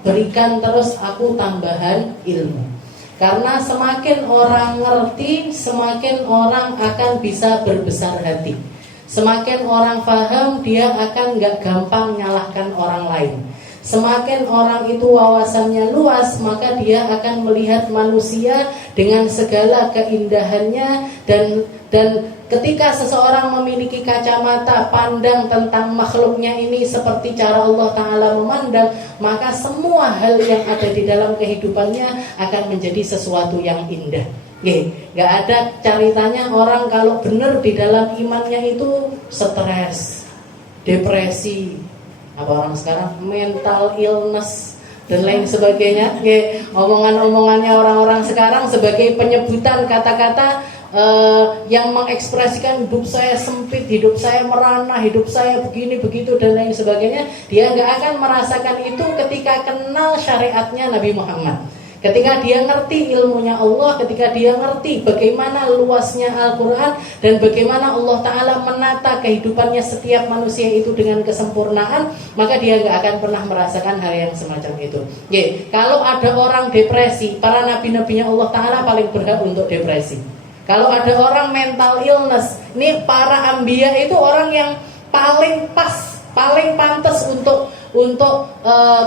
berikan terus aku tambahan ilmu. Karena semakin orang ngerti, semakin orang akan bisa berbesar hati. Semakin orang paham, dia akan gak gampang nyalahkan orang lain. Semakin orang itu wawasannya luas, maka dia akan melihat manusia dengan segala keindahannya. Dan ketika seseorang memiliki kacamata pandang tentang makhluknya ini seperti cara Allah Ta'ala memandang, maka semua hal yang ada di dalam kehidupannya akan menjadi sesuatu yang indah. Gak ada ceritanya orang kalau benar di dalam imannya itu stres, depresi, apa orang sekarang mental illness dan lain sebagainya. Omongan-omongannya orang-orang sekarang sebagai penyebutan kata-kata yang mengekspresikan hidup saya sempit, hidup saya merana, hidup saya begini begitu dan lain sebagainya. Dia nggak akan merasakan itu ketika kenal syariatnya Nabi Muhammad. Ketika dia ngerti ilmunya Allah, ketika dia ngerti bagaimana luasnya Al-Quran dan bagaimana Allah Ta'ala menata kehidupannya setiap manusia itu dengan kesempurnaan, maka dia gak akan pernah merasakan hal yang semacam itu. Kalau ada orang depresi, para nabi-nabinya Allah Ta'ala paling berhak untuk depresi. Kalau ada orang mental illness, ini para anbiya itu orang yang paling pas, paling pantas untuk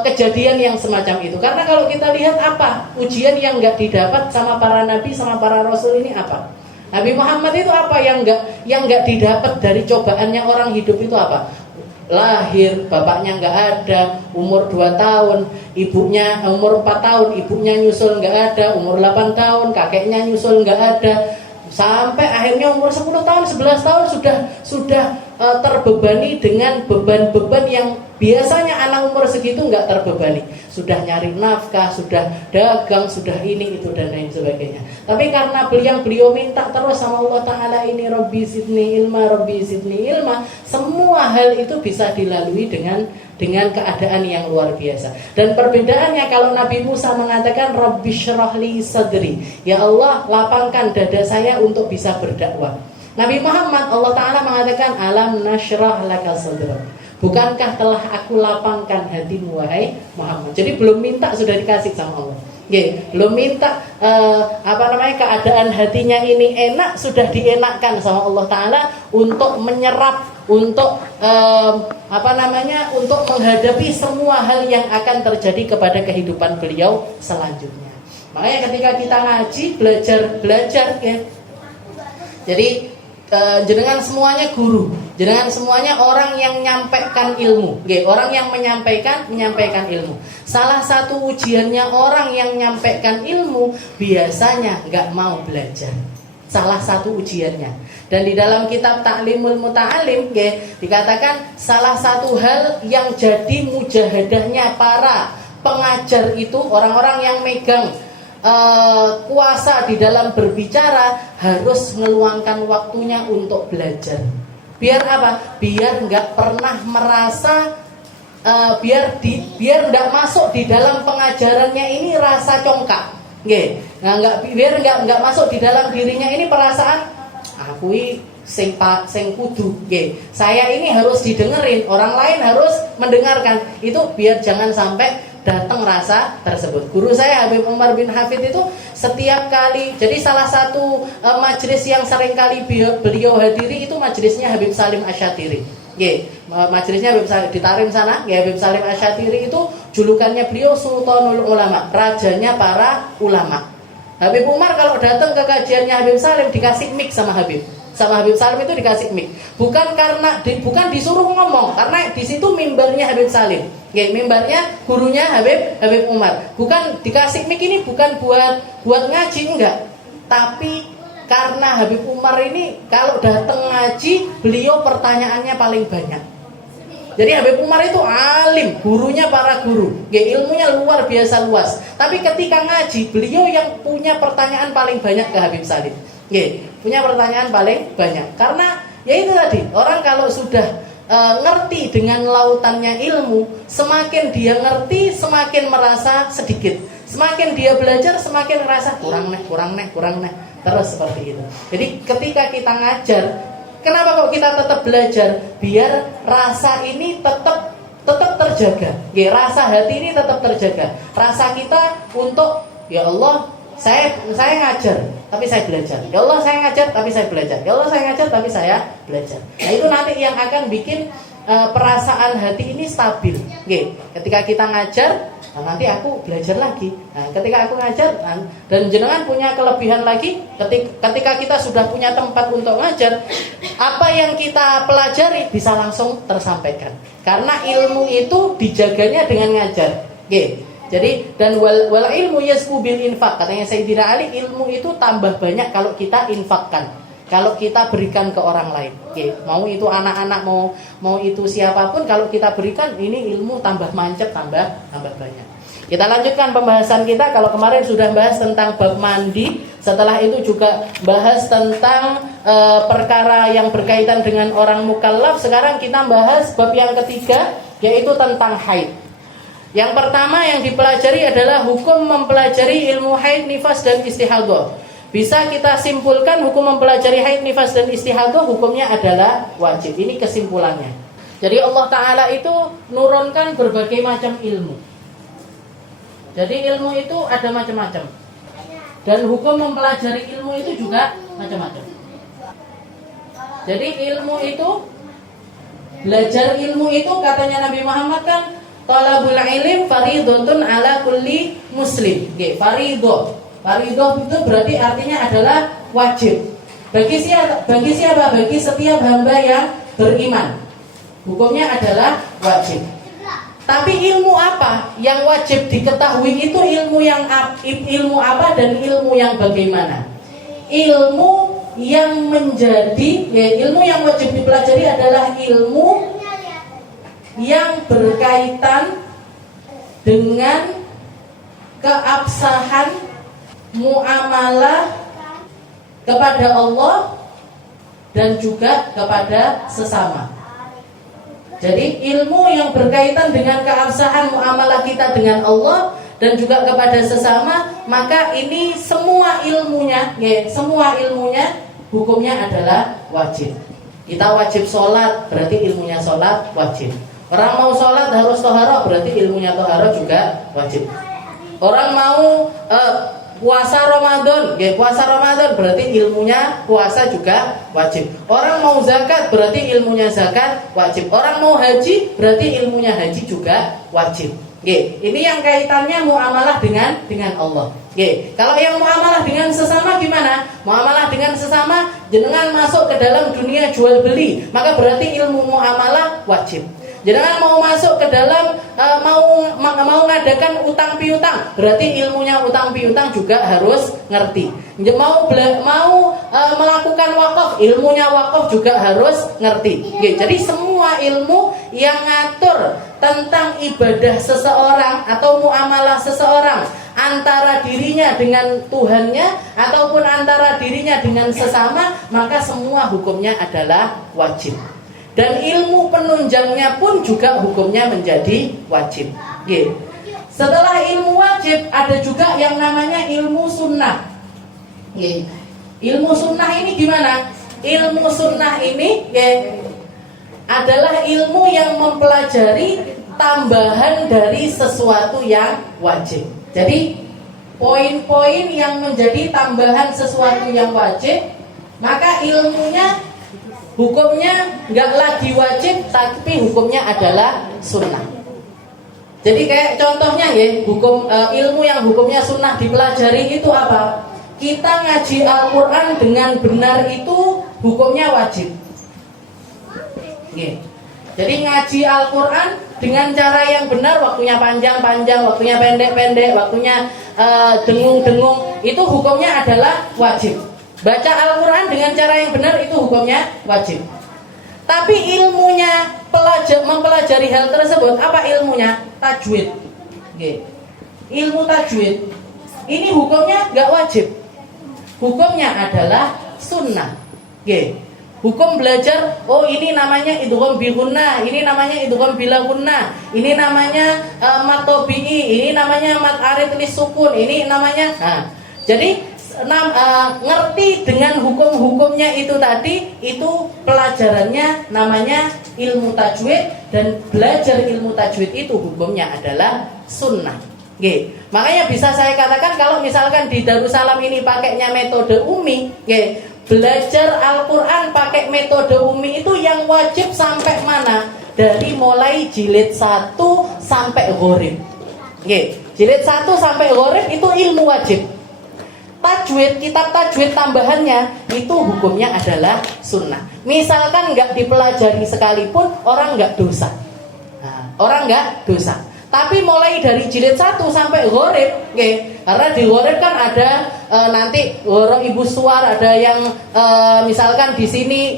kejadian yang semacam itu. Karena kalau kita lihat apa ujian yang nggak didapat sama para nabi, sama para rasul ini apa? Nabi Muhammad itu apa yang nggak didapat dari cobaannya orang hidup itu apa? Lahir, bapaknya nggak ada, umur 2 tahun, ibunya umur 4 tahun, ibunya nyusul nggak ada, umur 8 tahun, kakeknya nyusul nggak ada, sampai akhirnya umur 10 tahun, 11 tahun sudah terbebani dengan beban-beban yang biasanya anak umur segitu nggak terbebani. Sudah nyari nafkah, sudah dagang, sudah ini itu dan lain sebagainya. Tapi karena beliau minta terus sama Allah Ta'ala ini, Rabbi zidni ilma, Rabbi zidni ilma, semua hal itu bisa dilalui dengan keadaan yang luar biasa. Dan perbedaannya kalau Nabi Musa mengatakan Rabbi syrahli sadri, ya Allah lapangkan dada saya untuk bisa berdakwah. Nabi Muhammad, Allah Ta'ala mengatakan alam nasyrah laka sadrak, bukankah telah aku lapangkan hatimu wahai Muhammad. Jadi belum minta sudah dikasih sama Allah. Belum minta keadaan hatinya ini enak, sudah dienakkan sama Allah Ta'ala untuk menyerap, untuk untuk menghadapi semua hal yang akan terjadi kepada kehidupan beliau selanjutnya. Makanya ketika kita ngaji, belajar jadi jenengan semuanya guru, jenengan semuanya orang yang menyampaikan ilmu, orang yang menyampaikan ilmu. Salah satu ujiannya orang yang menyampaikan ilmu biasanya nggak mau belajar. Salah satu ujiannya. Dan di dalam kitab Ta'limul Muta'alim dikatakan salah satu hal yang jadi mujahadahnya para pengajar itu, orang-orang yang megang kuasa di dalam berbicara, harus meluangkan waktunya untuk belajar. Biar apa? Biar nggak pernah merasa biar nggak masuk di dalam pengajarannya ini rasa congkak. Biar nggak masuk di dalam dirinya ini perasaan aku sing kudu. Saya ini harus didengerin, orang lain harus mendengarkan. Itu biar jangan sampai datang rasa tersebut. Guru saya Habib Umar bin Hafid itu setiap kali, jadi salah satu majelis yang sering kali beliau hadiri itu majelisnya Habib Salim Asyatiri. Majelisnya Habib Salim di Tarim sana. Habib Salim Asyatiri itu julukannya beliau Sultanul Ulama, rajanya para ulama. Habib Umar kalau datang ke kajiannya Habib Salim dikasih mic sama Habib Salim itu dikasih mic. Bukan disuruh ngomong, karena di situ mimbarnya Habib Salim. Mimbarnya gurunya Habib Umar. Bukan dikasih mic ini bukan buat ngaji, enggak. Tapi karena Habib Umar ini kalau datang ngaji, beliau pertanyaannya paling banyak. Jadi Habib Umar itu alim, gurunya para guru, ilmunya luar biasa luas. Tapi ketika ngaji, beliau yang punya pertanyaan paling banyak ke Habib Salim. Punya pertanyaan paling banyak. Karena ya itu tadi, orang kalau sudah ngerti dengan lautannya ilmu, semakin dia ngerti, semakin merasa sedikit. Semakin dia belajar, semakin merasa kurang nih. Terus seperti itu. Jadi ketika kita ngajar, kenapa kok kita tetap belajar? Biar rasa ini tetap tetap terjaga. Rasa hati ini tetap terjaga. Rasa kita untuk ya Allah, saya ngajar, tapi saya belajar. Ya Allah, saya ngajar, tapi saya belajar. Ya Allah, saya ngajar, tapi saya belajar. Nah, itu nanti yang akan bikin perasaan hati ini stabil. Ketika kita ngajar, nah, nanti aku belajar lagi. Nah, ketika aku ngajar, dan jenengan punya kelebihan lagi, ketika kita sudah punya tempat untuk ngajar, apa yang kita pelajari bisa langsung tersampaikan. Karena ilmu itu dijaganya dengan ngajar. Jadi dan wal ilmu yasku bil infak, katanya Sayyidina Ali, ilmu itu tambah banyak kalau kita infakkan, kalau kita berikan ke orang lain. Mau itu anak-anak, mau itu siapapun, kalau kita berikan, ini ilmu tambah mancep, tambah banyak. Kita lanjutkan pembahasan kita. Kalau kemarin sudah bahas tentang bab mandi, setelah itu juga bahas tentang perkara yang berkaitan dengan orang mukallaf. Sekarang kita bahas bab yang ketiga, yaitu tentang haid. Yang pertama yang dipelajari adalah hukum mempelajari ilmu haid, nifas, dan istihadah. Bisa kita simpulkan hukum mempelajari haid, nifas, dan istihadah hukumnya adalah wajib. Ini kesimpulannya. Jadi Allah Ta'ala itu nurunkan berbagai macam ilmu. Jadi ilmu itu ada macam-macam. Dan hukum mempelajari ilmu itu juga macam-macam. Jadi ilmu itu, belajar ilmu itu, katanya Nabi Muhammad kan, talabul ilm fardhun ala kulli muslim. Fardhu itu berarti artinya adalah wajib. Bagi siapa? Bagi setiap hamba yang beriman. Hukumnya adalah wajib. Tapi ilmu apa yang wajib diketahui itu ilmu apa dan ilmu yang bagaimana? Ilmu yang ilmu yang wajib dipelajari adalah ilmu yang berkaitan dengan keabsahan muamalah kepada Allah dan juga kepada sesama. Jadi ilmu yang berkaitan dengan keabsahan muamalah kita dengan Allah dan juga kepada sesama, maka ini semua ilmunya hukumnya adalah wajib. Kita wajib sholat, berarti ilmunya sholat wajib. Orang mau sholat harus toharo, berarti ilmunya toharo juga wajib. Orang mau puasa Ramadan, berarti ilmunya puasa juga wajib. Orang mau zakat, berarti ilmunya zakat wajib. Orang mau haji, berarti ilmunya haji juga wajib. Ini yang kaitannya muamalah dengan Allah. Kalau yang muamalah dengan sesama gimana? Muamalah dengan sesama, jenengan masuk ke dalam dunia jual beli, maka berarti ilmu muamalah wajib. Jangan mau masuk ke dalam mau ngadakan utang piutang, berarti ilmunya utang piutang juga harus ngerti. Mau melakukan wakaf, ilmunya wakaf juga harus ngerti. Jadi semua ilmu yang ngatur tentang ibadah seseorang atau muamalah seseorang antara dirinya dengan Tuhannya ataupun antara dirinya dengan sesama, maka semua hukumnya adalah wajib. Dan ilmu penunjangnya pun juga hukumnya menjadi wajib. Setelah ilmu wajib, ada juga yang namanya ilmu sunnah. Ilmu sunnah ini gimana? Ilmu sunnah ini adalah ilmu yang mempelajari tambahan dari sesuatu yang wajib. Jadi poin-poin yang menjadi tambahan sesuatu yang wajib, maka ilmunya hukumnya nggak lagi wajib, tapi hukumnya adalah sunnah. Jadi kayak contohnya ilmu yang hukumnya sunnah dipelajari itu apa? Kita ngaji Al-Quran dengan benar itu hukumnya wajib. Jadi ngaji Al-Quran dengan cara yang benar, waktunya panjang-panjang, waktunya pendek-pendek, waktunya dengung-dengung, itu hukumnya adalah wajib. Baca Al-Quran dengan cara yang benar itu hukumnya wajib. Tapi ilmunya mempelajari hal tersebut, apa ilmunya? Tajwid. Ilmu tajwid ini hukumnya gak wajib. Hukumnya adalah sunnah. Hukum belajar, ini namanya idgham bi gunnah, ini namanya idgham bila gunnah, ini namanya mat tabi'i, ini namanya mat arid lis sukun, ini namanya. Jadi ngerti dengan hukum-hukumnya itu tadi, itu pelajarannya namanya ilmu tajwid, dan belajar ilmu tajwid itu hukumnya adalah sunnah. Oke. Makanya bisa saya katakan kalau misalkan di Darussalam ini pakainya metode Umi, oke, belajar Al-Quran pakai metode Umi itu yang wajib sampai mana? Dari mulai jilid 1 sampai Ghorib. Oke, jilid 1 sampai Ghorib itu ilmu wajib. Tajwid, kitab tajwid tambahannya itu hukumnya adalah sunnah. Misalkan nggak dipelajari sekalipun orang nggak dosa. Nah, orang nggak dosa. Tapi mulai dari jilid 1 sampai Ghorib, okay, karena di Ghorib kan ada nanti Ghorib ibu suar, ada yang misalkan di sini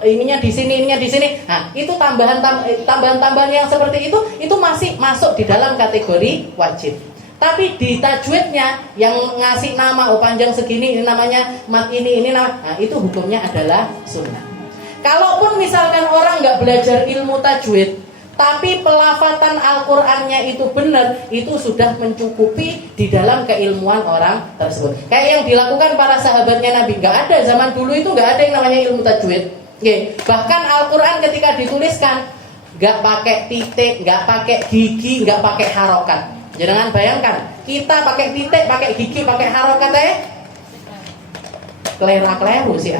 ininya di sini, ininya di sini. Nah, itu tambahan yang seperti itu masih masuk di dalam kategori wajib. Tapi di tajwidnya yang ngasih nama panjang segini, ini namanya mat ini nama, nah itu hukumnya adalah sunnah. Kalaupun misalkan orang nggak belajar ilmu tajwid, tapi pelafatan Al-Qur'annya itu benar, itu sudah mencukupi di dalam keilmuan orang tersebut. Kayak yang dilakukan para sahabatnya Nabi, nggak ada zaman dulu itu nggak ada yang namanya ilmu tajwid. Oke. Bahkan Al-Qur'an ketika dituliskan nggak pakai titik, nggak pakai gigi, nggak pakai harokat. Jangan bayangkan, kita pakai titik, pakai gigi, pakai harokat kelera-keleru sih.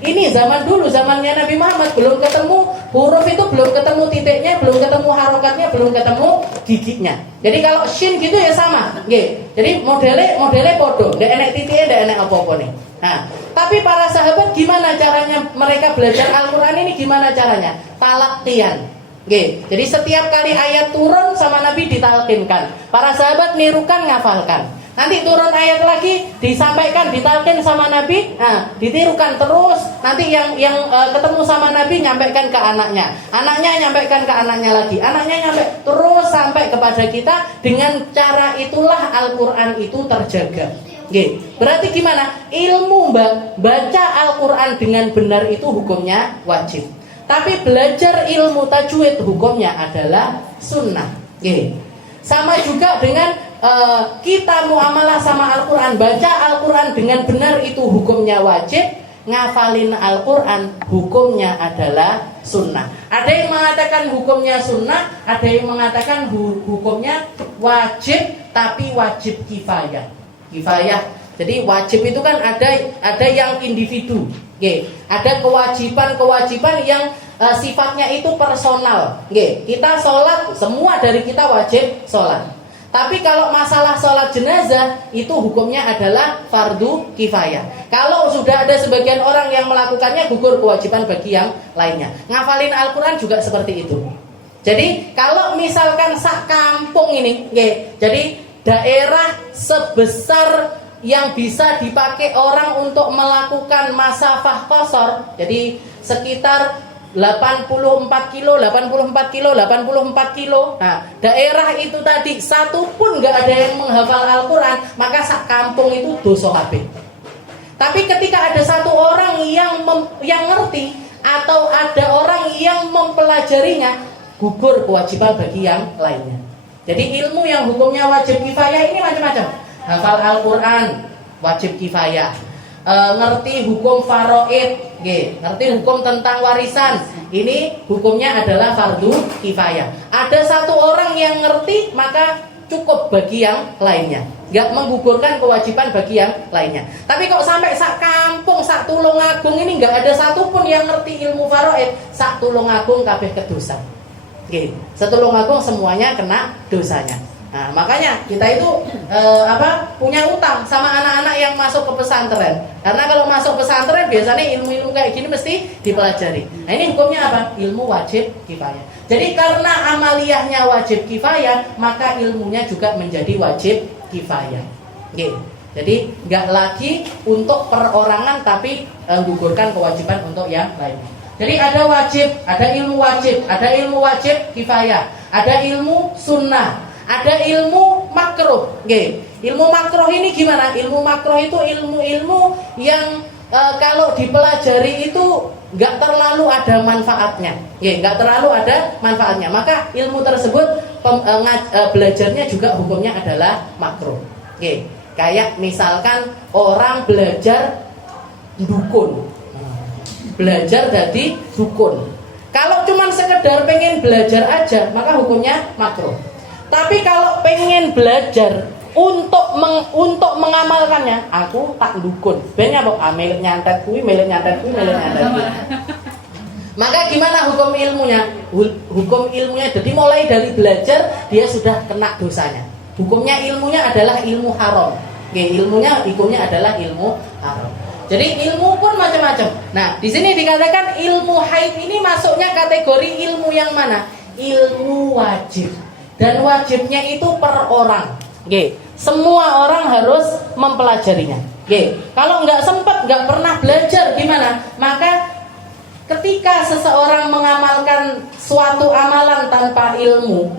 Ini zaman dulu, zamannya Nabi Muhammad, belum ketemu huruf itu, belum ketemu titiknya, belum ketemu harokatnya, belum ketemu giginya. Jadi kalau shin gitu ya sama. Jadi modelnya podo, ndak enek titiknya, ndak enek apa-apa nih. Nah, tapi para sahabat gimana caranya mereka belajar Al-Quran ini, gimana caranya? Talaqtiyan. Jadi setiap kali ayat turun sama Nabi ditalkinkan, para sahabat nirukan, ngafalkan. Nanti turun ayat lagi disampaikan, ditalkin sama Nabi, nah, ditirukan terus. Nanti yang ketemu sama Nabi nyampaikan ke anaknya, anaknya nyampaikan ke anaknya lagi, anaknya nyampe terus sampai kepada kita. Dengan cara itulah Al-Quran itu terjaga. Berarti gimana? Ilmu baca Al-Quran dengan benar itu hukumnya wajib. Tapi belajar ilmu tajwid hukumnya adalah sunnah. Sama juga dengan kita muamalah sama Al-Quran, baca Al-Quran dengan benar itu hukumnya wajib. Ngafalin Al-Quran hukumnya adalah sunnah. Ada yang mengatakan hukumnya sunnah, ada yang mengatakan hukumnya wajib, tapi wajib kifayah. Jadi wajib itu kan ada yang individu. Ada kewajiban yang sifatnya itu personal. Kita sholat, semua dari kita wajib sholat. Tapi kalau masalah sholat jenazah itu hukumnya adalah fardu kifayah. Kalau sudah ada sebagian orang yang melakukannya, gugur kewajiban bagi yang lainnya. Ngafalin Al-Quran juga seperti itu. Jadi kalau misalkan sak kampung ini, jadi daerah sebesar yang bisa dipakai orang untuk melakukan masafah qasar, jadi sekitar 84 kilo. Nah, daerah itu tadi satu pun nggak ada yang menghafal Al-Quran, maka sak kampung itu dosa kabeh. Tapi ketika ada satu orang yang ngerti, atau ada orang yang mempelajarinya, gugur kewajiban bagi yang lainnya. Jadi ilmu yang hukumnya wajib kifayah ini macam-macam. Hafal Al-Quran wajib kifayah, ngerti hukum faraid, ngerti hukum tentang warisan, ini hukumnya adalah fardu kifayah. Ada satu orang yang ngerti, maka cukup bagi yang lainnya, nggak menggugurkan kewajiban bagi yang lainnya. Tapi kok sampai sak kampung, sak Tulungagung ini nggak ada satupun yang ngerti ilmu faraid, sak Tulungagung kabeh kedosa. Setulungagung semuanya kena dosanya. Nah, makanya kita itu punya utang sama anak-anak yang masuk ke pesantren. Karena kalau masuk pesantren biasanya ilmu-ilmu kayak gini mesti dipelajari. Nah, ini hukumnya apa? Ilmu wajib kifayah. Jadi karena amaliyahnya wajib kifayah, maka ilmunya juga menjadi wajib kifayah. Jadi nggak lagi untuk perorangan, tapi gugurkan kewajiban untuk yang lainnya. Jadi ada wajib, ada ilmu wajib kifayah, ada ilmu sunnah, ada ilmu makruh. Ilmu makruh ini gimana? Ilmu makruh itu ilmu-ilmu yang kalau dipelajari itu nggak terlalu ada manfaatnya. Nggak terlalu ada manfaatnya. Maka ilmu tersebut belajarnya juga hukumnya adalah makruh. Kayak misalkan orang belajar dukun. belajar jadi dukun. Kalau cuma sekedar pengen belajar aja, maka hukumnya makruh. Tapi kalau pengen belajar untuk mengamalkannya, aku tak dukun. Banyak kok milik nyantet kuwi. Maka gimana hukum ilmunya? Hukum ilmunya jadi mulai dari belajar dia sudah kena dosanya. Hukumnya ilmunya adalah ilmu haram. Oke, hukumnya adalah ilmu haram. Jadi ilmu pun macam-macam. Nah, di sini dikatakan ilmu haid ini masuknya kategori ilmu yang mana? Ilmu wajib. Dan wajibnya itu per orang. Oke, semua orang harus mempelajarinya. Oke, kalau nggak sempat, nggak pernah belajar gimana? Maka ketika seseorang mengamalkan suatu amalan tanpa ilmu,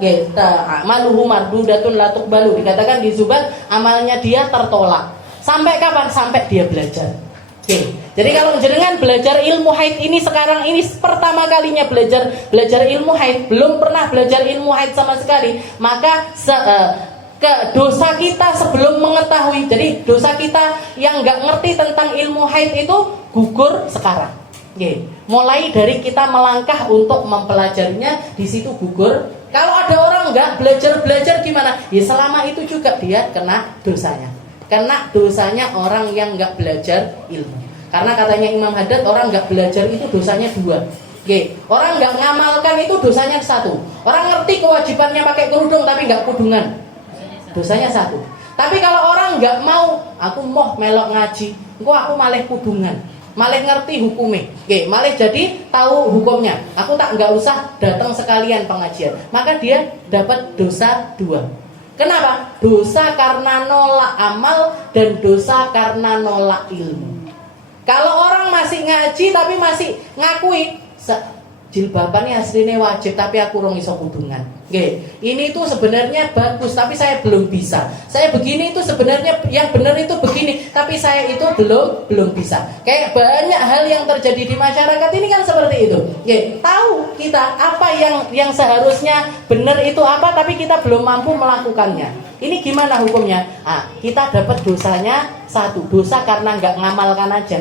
amaluhu mardudatun la tuqbalu, dikatakan di Zubat amalnya dia tertolak. Sampai kapan? Sampai dia belajar. Oke. Jadi kalau jenengan belajar ilmu haid ini sekarang ini pertama kalinya belajar ilmu haid, belum pernah belajar ilmu haid sama sekali, maka dosa kita sebelum mengetahui, jadi dosa kita yang nggak ngerti tentang ilmu haid itu gugur sekarang. Oke. Mulai dari kita melangkah untuk mempelajarinya, di situ gugur. Kalau ada orang nggak belajar gimana? Ya selama itu juga dia kena dosanya. Kena dosanya orang yang nggak belajar ilmu. Karena katanya Imam Haddad, orang nggak belajar itu dosanya 2. Oke. Orang nggak ngamalkan itu dosanya 1. Orang ngerti kewajibannya pakai kerudung tapi nggak kudungan, dosanya 1. Tapi kalau orang nggak mau, aku mau melok ngaji, kok aku malah kudungan, malah ngerti hukumnya, oke, malah jadi tahu hukumnya, aku nggak usah datang sekalian pengajian, maka dia dapat dosa 2. Kenapa? Dosa karena nolak amal dan dosa karena nolak ilmu. Kalau orang masih ngaji tapi masih ngakui jilbabannya aslinya wajib tapi aku rong iso kudungan. Oke, ini tuh sebenarnya bagus tapi saya belum bisa. Saya begini itu sebenarnya yang benar itu begini tapi saya itu belum bisa. Kayak banyak hal yang terjadi di masyarakat ini kan seperti itu. Oke, tahu kita apa yang seharusnya benar itu apa tapi kita belum mampu melakukannya. Ini gimana hukumnya? Kita dapat dosanya 1, dosa karena nggak ngamalkan aja.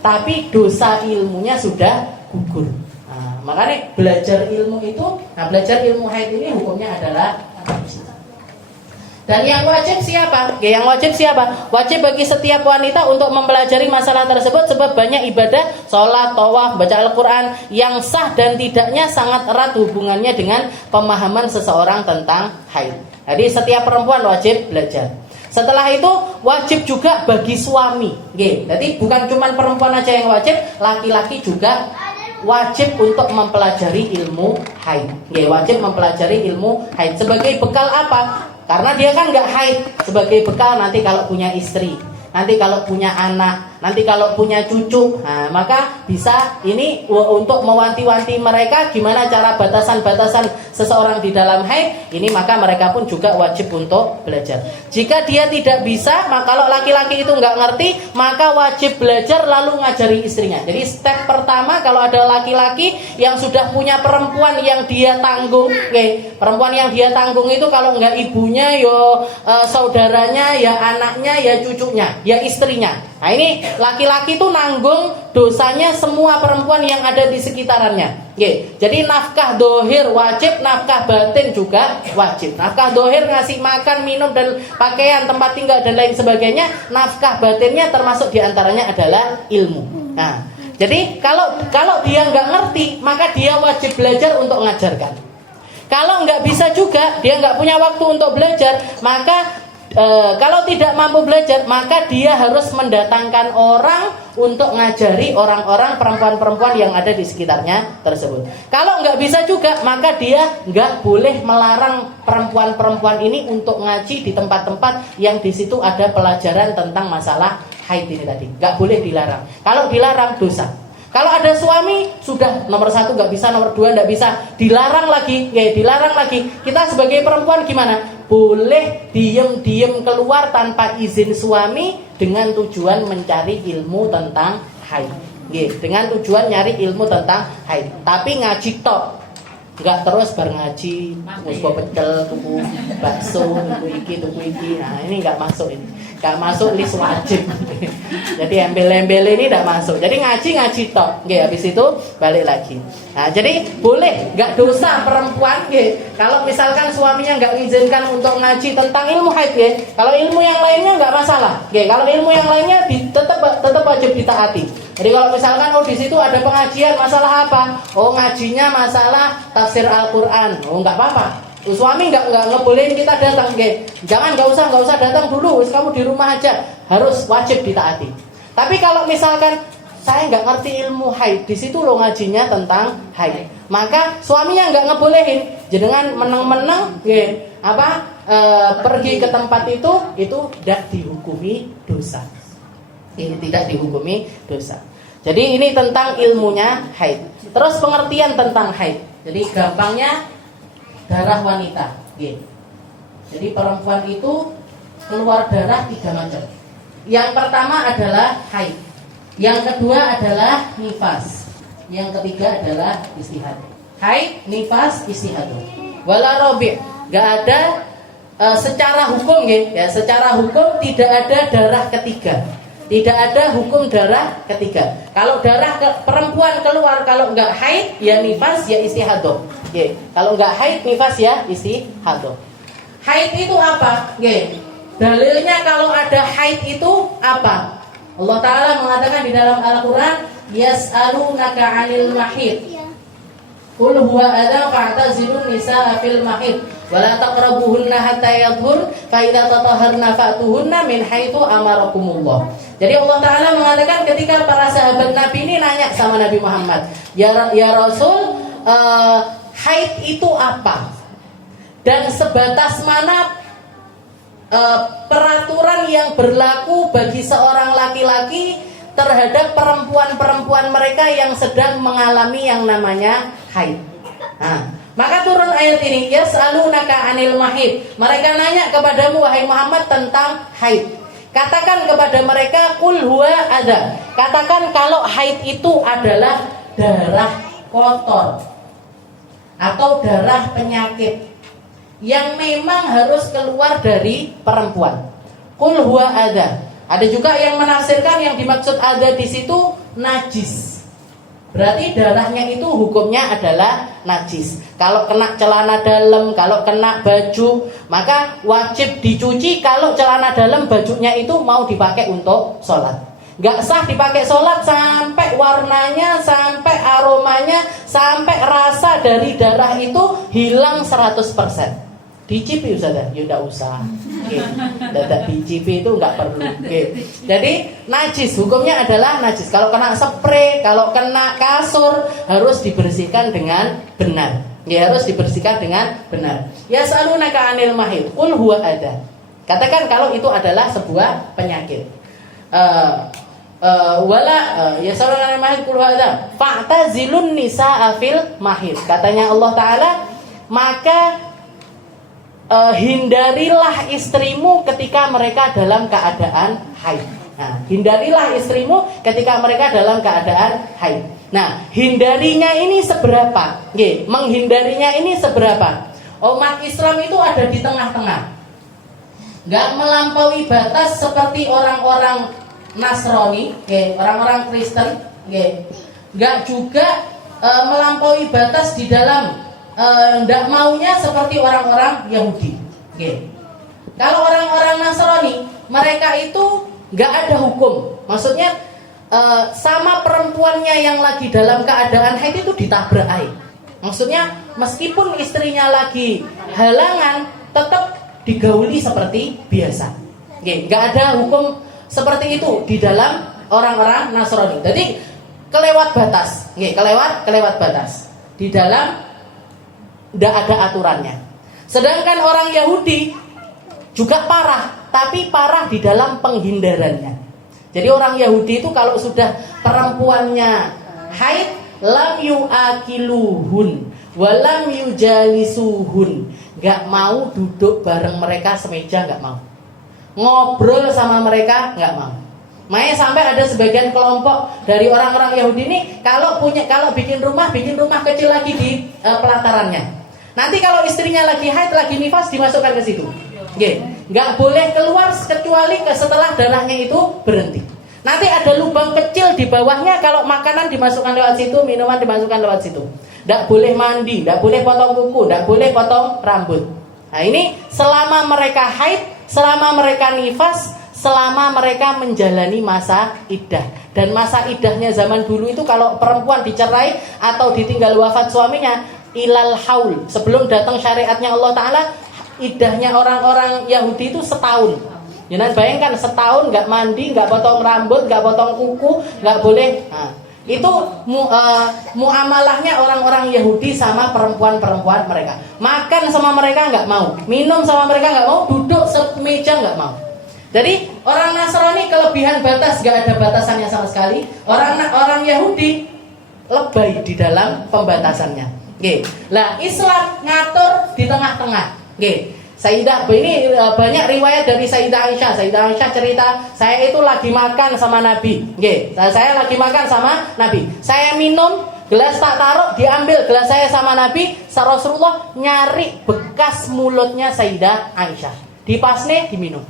Tapi dosa ilmunya sudah gugur. Makanya belajar ilmu itu, belajar ilmu haid ini hukumnya adalah dan yang wajib siapa? Yang wajib siapa? Wajib bagi setiap wanita untuk mempelajari masalah tersebut sebab banyak ibadah, sholat, tawaf, baca Al-Quran yang sah dan tidaknya sangat erat hubungannya dengan pemahaman seseorang tentang haid. Jadi setiap perempuan wajib belajar. Setelah itu wajib juga bagi suami. Jadi bukan cuma perempuan aja yang wajib, laki-laki juga wajib untuk mempelajari ilmu haid. Wajib mempelajari ilmu haid sebagai bekal apa? Karena dia kan nggak haid, sebagai bekal nanti kalau punya istri, nanti kalau punya anak, nanti kalau punya cucu, maka bisa ini untuk mewanti-wanti mereka gimana cara batasan-batasan seseorang di dalam haid ini, maka mereka pun juga wajib untuk belajar. Jika dia tidak bisa, maka kalau laki-laki itu nggak ngerti, maka wajib belajar lalu ngajari istrinya. Jadi step pertama kalau ada laki-laki yang sudah punya perempuan yang dia tanggung, perempuan yang dia tanggung itu kalau nggak ibunya, saudaranya, ya anaknya, ya cucunya, ya istrinya. Nah ini laki-laki itu nanggung dosanya semua perempuan yang ada di sekitarannya. Jadi nafkah dohir wajib, nafkah batin juga wajib. Nafkah dohir ngasih makan, minum dan pakaian, tempat tinggal dan lain sebagainya. Nafkah batinnya termasuk diantaranya adalah ilmu. Nah, jadi kalau dia nggak ngerti, maka dia wajib belajar untuk mengajarkan. Kalau nggak bisa juga, dia nggak punya waktu untuk belajar, maka kalau tidak mampu belajar, maka dia harus mendatangkan orang untuk ngajari orang-orang perempuan-perempuan yang ada di sekitarnya tersebut. Kalau nggak bisa juga, maka dia nggak boleh melarang perempuan-perempuan ini untuk ngaji di tempat-tempat yang di situ ada pelajaran tentang masalah haid ini tadi. Nggak boleh dilarang. Kalau dilarang dosa. Kalau ada suami sudah nomor 1 nggak bisa, nomor 2 nggak bisa, dilarang lagi, dilarang lagi. Kita sebagai perempuan gimana? Boleh diem keluar tanpa izin suami dengan tujuan mencari ilmu tentang haid. Dengan tujuan nyari ilmu tentang haid. Tapi ngaji tok. Enggak terus bar ngaji, musko pecel, tuku bakso, tuku iki. Nah, ini enggak masuk ini. Enggak masuk list wajib. Jadi embel-embel ini enggak masuk. Jadi ngaji tok. Nggih, habis itu balik lagi. Nah, jadi boleh enggak dosa perempuan nggih. Kalau misalkan suaminya enggak mengizinkan untuk ngaji tentang ilmu haid nggih. Kalau ilmu yang lainnya enggak masalah. Nggih, kalau ilmu yang lainnya tetap wajib ditaati. Jadi kalau misalkan di situ ada pengajian masalah apa? Oh, ngajinya masalah tafsir Al-Qur'an. Oh, enggak apa-apa. Suami enggak ngebolehin kita datang, nggih. Jangan enggak usah datang dulu. Kamu di rumah aja. Harus wajib ditaati. Tapi kalau misalkan saya enggak ngerti ilmu haid, di situ lo ngajinya tentang haid. Maka suaminya enggak ngebolehin. Jenengan meneng-meneng nggih, pergi ke tempat itu tidak dihukumi dosa. Ini tidak dihukumi dosa. Jadi ini tentang ilmunya haid. Terus pengertian tentang haid. Jadi gampangnya darah wanita. Jadi perempuan itu keluar darah 3 macam. Yang pertama adalah haid. Yang kedua adalah nifas. Yang ketiga adalah istihad. Haid, nifas, istihad. Wala robi'. Gak ada secara hukum ya. Secara hukum tidak ada darah ketiga. Tidak ada hukum darah ketiga. Kalau darah perempuan keluar, kalau enggak haid ya nifas ya istihadah. Kalau enggak haid nifas ya istihadah. Haid itu apa? Dalilnya kalau ada haid itu apa? Allah Ta'ala mengatakan di dalam Al-Quran, yas'alunaka 'anil mahid. Qul huwa adza fa'tazilun nisaa fil mahid wa la taqrabuhunna hatta yadhhur fa idza tatahharna fa'tuhunna min haitsu amarakumullah. Jadi Allah Ta'ala mengatakan ketika para sahabat Nabi ini nanya sama Nabi Muhammad, ya Rasul, haid itu apa? Dan sebatas mana peraturan yang berlaku bagi seorang laki-laki terhadap perempuan-perempuan mereka yang sedang mengalami yang namanya haid. Nah, maka turun ayat ini, yas'alunaka 'anil mahid. Mereka nanya kepadamu wahai Muhammad tentang haid. Katakan kepada mereka, qul huwa adza. Katakan kalau haid itu adalah darah kotor atau darah penyakit yang memang harus keluar dari perempuan. Qul huwa adza. Ada juga yang menafsirkan yang dimaksud adza di situ najis. Berarti darahnya itu hukumnya adalah najis. Kalau kena celana dalam, kalau kena baju, maka wajib dicuci. Kalau celana dalam bajunya itu mau dipakai untuk sholat. Gak sah dipakai sholat sampai warnanya, sampai aromanya, sampai rasa dari darah itu hilang 100%. Dicipi Ustazah? Ya enggak usah. Dadak dicipi itu enggak perlu. Jadi najis, hukumnya adalah najis. Kalau kena spray, kalau kena kasur harus dibersihkan dengan benar. Ya harus dibersihkan dengan benar. Yas'alunaka 'anil mahid. Qul huwa adza. Katakan kalau itu adalah sebuah penyakit. Yas'alunaka 'anil mahid qul huwa adza. Fa'tazilun nisaa fil mahid. Katanya Allah Ta'ala, maka hindarilah istrimu ketika mereka dalam keadaan haid. Nah, hindarilah istrimu ketika mereka dalam keadaan haid. Nah, hindarinya ini seberapa? Menghindarinya ini seberapa? Umat Islam itu ada di tengah-tengah. Gak melampaui batas seperti orang-orang Nasrani, orang-orang Kristen, gak juga melampaui batas di dalam tidak maunya seperti orang-orang Yahudi. Kalau orang-orang Nasrani, mereka itu nggak ada hukum. Maksudnya sama perempuannya yang lagi dalam keadaan haid itu ditabrak air. Maksudnya meskipun istrinya lagi halangan, tetap digauli seperti biasa. Nggak ada hukum seperti itu di dalam orang-orang Nasrani. Jadi kelewat batas, kelewat batas di dalam. Tidak ada aturannya. Sedangkan orang Yahudi juga parah, tapi parah di dalam penghindarannya. Jadi orang Yahudi itu kalau sudah perempuannya haid, lam yu'akiluhun walam yujalisuhun. Gak mau duduk bareng mereka semeja, gak mau. Ngobrol sama mereka, gak mau. Makanya sampai ada sebagian kelompok dari orang-orang Yahudi ini kalau bikin rumah kecil lagi di pelatarannya. Nanti kalau istrinya lagi haid, lagi nifas, dimasukkan ke situ. Nggak boleh keluar kecuali setelah darahnya itu berhenti. Nanti ada lubang kecil di bawahnya, kalau makanan dimasukkan lewat situ, minuman dimasukkan lewat situ. Nggak boleh mandi, nggak boleh potong kuku, nggak boleh potong rambut. Nah ini selama mereka haid, selama mereka nifas, selama mereka menjalani masa iddah. Dan masa iddahnya zaman dulu itu kalau perempuan dicerai atau ditinggal wafat suaminya, ilal haul, sebelum datang syariatnya Allah Ta'ala, iddahnya orang-orang Yahudi itu setahun. Jangan bayangkan setahun nggak mandi, nggak potong rambut, nggak potong kuku, nggak boleh. Nah, itu muamalahnya orang-orang Yahudi sama perempuan-perempuan mereka. Makan sama mereka nggak mau, minum sama mereka nggak mau, duduk semeja nggak mau. Jadi orang Nasrani kelebihan batas, nggak ada batasannya sama sekali. Orang Yahudi lebay di dalam pembatasannya. Lah Islam ngatur di tengah-tengah. Sayyidah ini banyak riwayat dari Sayyidah Aisyah. Sayyidah Aisyah cerita, saya itu lagi makan sama Nabi. Saya lagi makan sama Nabi. Saya minum, gelas tak taruh, diambil gelas saya sama Nabi. Rasulullah nyari bekas mulutnya Sayyidah Aisyah. Dipasne, diminum.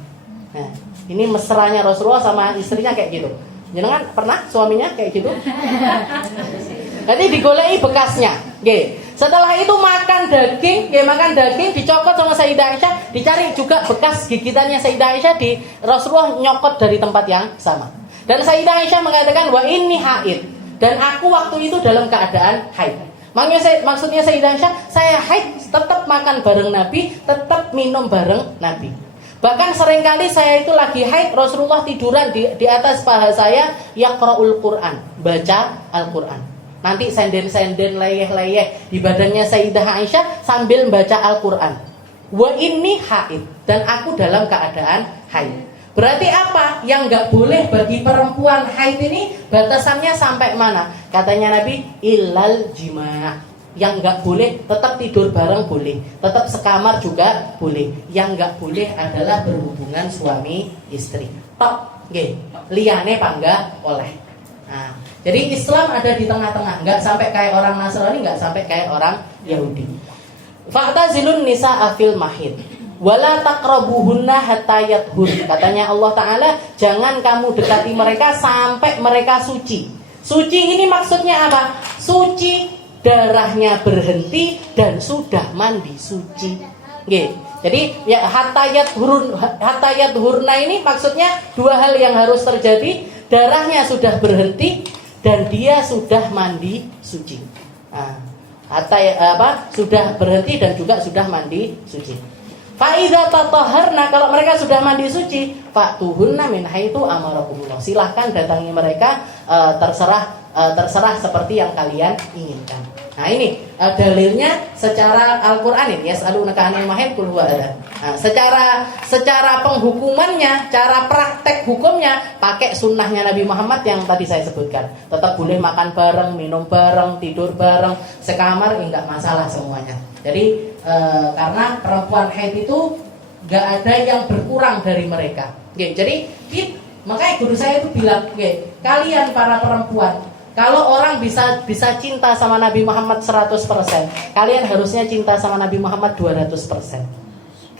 Nah, ini mesranya Rasulullah sama istrinya kayak gitu. Jangan pernah suaminya kayak gitu? Jadi digolei bekasnya. Setelah itu makan daging dicokot sama Sayyidah Aisyah, dicari juga bekas gigitannya Sayyidah Aisyah, di Rasulullah nyokot dari tempat yang sama. Dan Sayyidah Aisyah mengatakan wa inni haid, dan aku waktu itu dalam keadaan haid. Maksudnya Sayyidah Aisyah, saya haid tetap makan bareng Nabi, tetap minum bareng Nabi. Bahkan seringkali saya itu lagi haid, Rasulullah tiduran di atas paha saya, yaqra'ul Quran, baca Al-Quran. Nanti senden-senden, leyeh-leyeh di badannya Sayyidah Aisyah sambil baca Al-Quran. Wa inni haid, dan aku dalam keadaan haid. Berarti apa? Yang nggak boleh bagi perempuan haid ini batasannya sampai mana? Katanya Nabi, illal jima'. Yang nggak boleh tetap tidur bareng boleh, tetap sekamar juga boleh. Yang nggak boleh adalah berhubungan suami istri. Tok, liyane pangga oleh. Nah, jadi Islam ada di tengah-tengah, nggak sampai kayak orang Nasrani, nggak sampai kayak orang Yahudi. Fa'tazilun nisa'a fil mahid wala taqrabuhunna hatta yathur. Katanya Allah Ta'ala, jangan kamu dekati mereka sampai mereka suci. Suci ini maksudnya apa? Suci darahnya berhenti dan sudah mandi suci. Jadi ya hatayat hurna ini maksudnya dua hal yang harus terjadi. Darahnya sudah berhenti dan dia sudah mandi suci. Sudah berhenti dan juga sudah mandi suci. Fa'idza tatahharna, kalau mereka sudah mandi suci, fa'tuhunna min haitsu amarakumullah. Silahkan datangi mereka, terserah seperti yang kalian inginkan. Nah ini dalilnya secara Al-Quran ini, yas'alunaka 'anil mahid qul huwa adhan. Nah, secara penghukumannya, cara praktek hukumnya pakai sunnahnya Nabi Muhammad yang tadi saya sebutkan. Tetap boleh makan bareng, minum bareng, tidur bareng, sekamar, enggak masalah semuanya. Jadi karena perempuan haid itu enggak ada yang berkurang dari mereka. Jadi makanya guru saya itu bilang, kalian para perempuan, kalau orang bisa cinta sama Nabi Muhammad 100%, kalian harusnya cinta sama Nabi Muhammad 200%.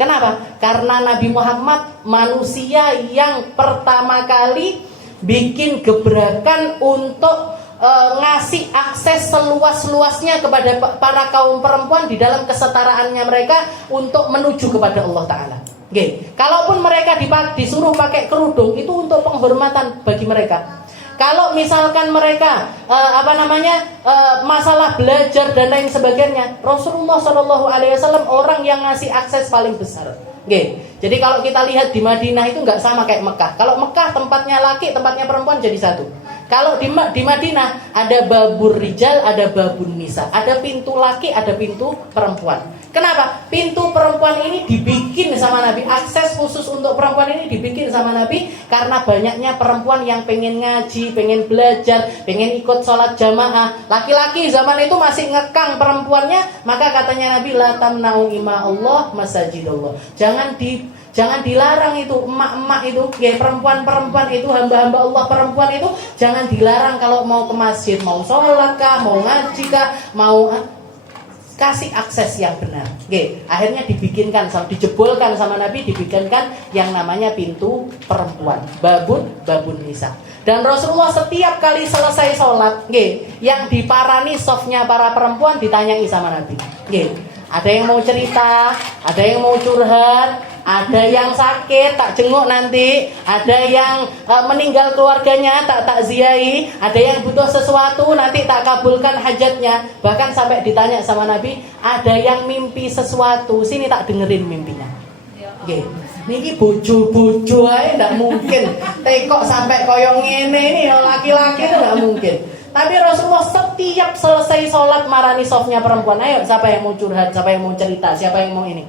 Kenapa? Karena Nabi Muhammad manusia yang pertama kali bikin gebrakan untuk ngasih akses seluas-luasnya kepada para kaum perempuan di dalam kesetaraannya mereka untuk menuju kepada Allah Ta'ala. Kalaupun mereka disuruh pakai kerudung, itu untuk penghormatan bagi mereka. Kalau misalkan mereka masalah belajar dan lain sebagainya, Rasulullah SAW orang yang ngasih akses paling besar. Jadi kalau kita lihat di Madinah itu nggak sama kayak Mekah. Kalau Mekah tempatnya laki, tempatnya perempuan jadi satu. Kalau di Madinah ada babur rijal, ada babun nisa, ada pintu laki, ada pintu perempuan. Kenapa? Pintu perempuan ini dibikin sama Nabi, akses khusus untuk perempuan ini dibikin sama Nabi karena banyaknya perempuan yang pengen ngaji, pengen belajar, pengen ikut sholat jamaah. Laki-laki zaman itu masih ngekang perempuannya, maka katanya Nabi, la tamna'u ima Allah masajidallah. Jangan dilarang itu emak-emak itu, ya perempuan-perempuan itu, hamba-hamba Allah perempuan itu jangan dilarang kalau mau ke masjid, mau sholat kah, mau ngaji kah, mau kasih akses yang benar. Oke, akhirnya dijebolkan sama Nabi, dibikinkan yang namanya pintu perempuan, babun nisa. Dan Rasulullah setiap kali selesai sholat, yang diparani softnya para perempuan ditanyai sama Nabi. Ada yang mau cerita, ada yang mau curhat, ada yang sakit tak jenguk nanti, ada yang meninggal keluarganya tak takziahi, ada yang butuh sesuatu nanti tak kabulkan hajatnya. Bahkan sampai ditanya sama Nabi, ada yang mimpi sesuatu, sini tak dengerin mimpinya. Niki bojo-bojo ae ndak mungkin tekok sampai koyong ngene ini laki-laki itu ndak mungkin. Tapi Rasulullah setiap selesai sholat marani softnya perempuan, ayo siapa yang mau curhat, siapa yang mau cerita, siapa yang mau ini,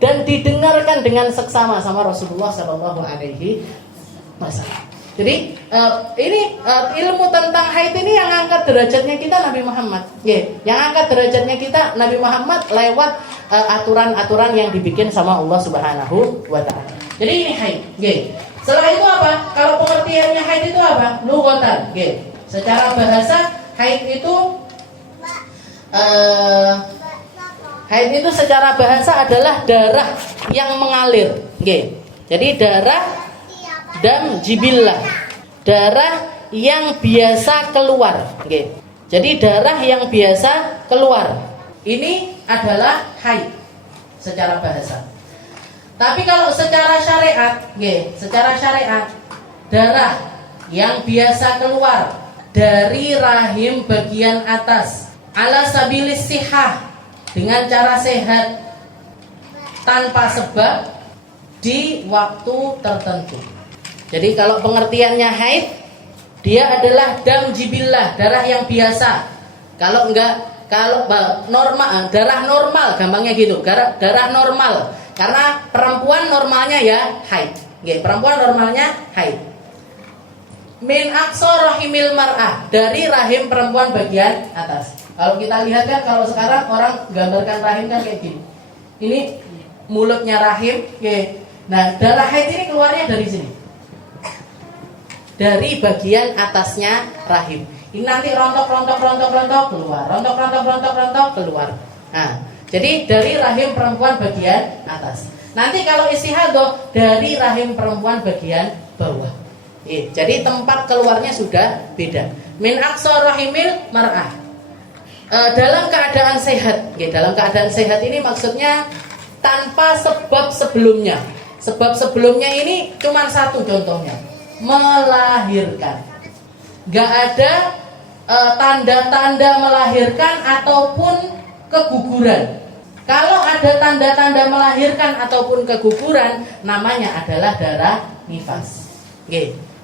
dan didengarkan dengan seksama sama Rasulullah Shallallahu Alaihi Wasallam. Jadi ilmu tentang haid ini yang angkat derajatnya kita Nabi Muhammad, yang angkat derajatnya kita Nabi Muhammad lewat aturan-aturan yang dibikin sama Allah Subhanahu Wa Taala. Jadi ini haid. Setelah itu apa? Kalau pengertiannya haid itu apa? Lughatan. Secara bahasa haid itu secara bahasa adalah darah yang mengalir. Jadi darah dam jibillah, darah yang biasa keluar. Jadi darah yang biasa keluar ini adalah haid secara bahasa. Tapi kalau secara syariat, darah yang biasa keluar dari rahim bagian atas ala sabilis sihah, dengan cara sehat tanpa sebab di waktu tertentu. Jadi kalau pengertiannya haid, dia adalah dam jibillah, darah yang biasa. Kalau normal, darah normal, gampangnya gitu, darah normal. Karena perempuan normalnya ya haid. Perempuan normalnya haid. Min aqsa rahimil mar'ah, dari rahim perempuan bagian atas. Kalau kita lihat kan, kalau sekarang orang gambarkan rahim kan kayak gini. Ini mulutnya rahim, Nah, darah haid ini keluarnya dari sini, dari bagian atasnya rahim. Ini nanti rontok keluar, rontok keluar. Nah, jadi dari rahim perempuan bagian atas. Nanti kalau istihadah dari rahim perempuan bagian bawah. Jadi tempat keluarnya sudah beda. Min aqsa rahimil mar'ah. Dalam keadaan sehat. Dalam keadaan sehat ini maksudnya tanpa sebab sebelumnya. Sebab sebelumnya ini cuma satu contohnya, melahirkan. Gak ada tanda-tanda melahirkan ataupun keguguran. Kalau ada tanda-tanda melahirkan ataupun keguguran, namanya adalah darah nifas.